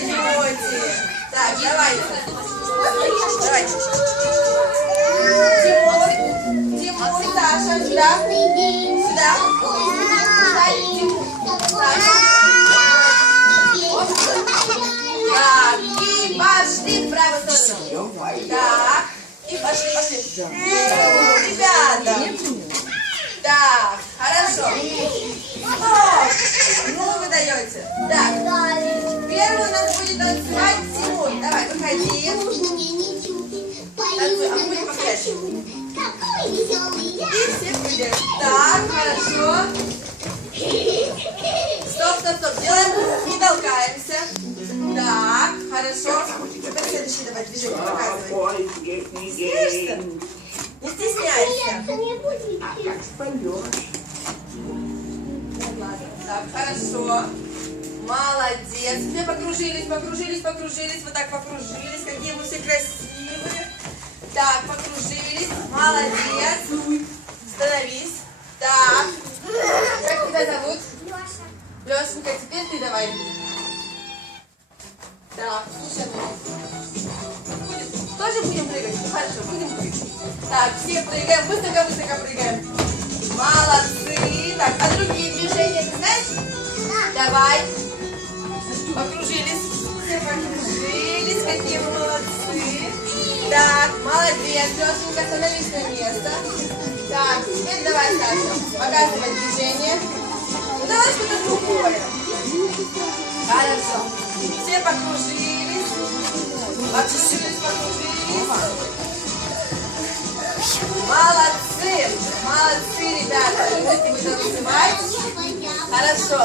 даете. Так, давайте. Давайте. Тимур, Тимур, Саша, сюда. Сюда. Встань, Тимур. Саша. Так, и пошли в правую сторону. Так, и пошли, пошли. Ну, Ребята. Так, выходи. А мы будем повторять. И все прыгаем. Так, хорошо. Стоп, стоп, стоп. Делаем, не толкаемся. Так, хорошо. Теперь следующее давай движение показывай. Смеешься? Не стесняйся. Так, хорошо. Молодец. Все покружились, покружились, покружились. Вот так покружились. Какие мы все красивые. Так, покружились. Молодец. Становись. Так. Как тебя зовут? Лешенька, теперь ты давай. Так, слушай. Будем- Тоже будем прыгать? Ну, хорошо, будем прыгать. Так, все прыгаем, высоко-высоко прыгаем. Молодцы. Так, а другие движения ты знаешь? Давай. Молодец. Лешенька, становись на место. Так, теперь давай, Саша, показывай движение. Ну, давай что-то другое. Хорошо. Все покружились. Покружились, покружились. Молодцы. Молодцы, ребята. Вы будете танцевать. Хорошо.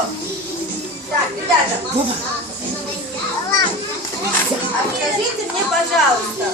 Так, ребята, а скажите мне, пожалуйста,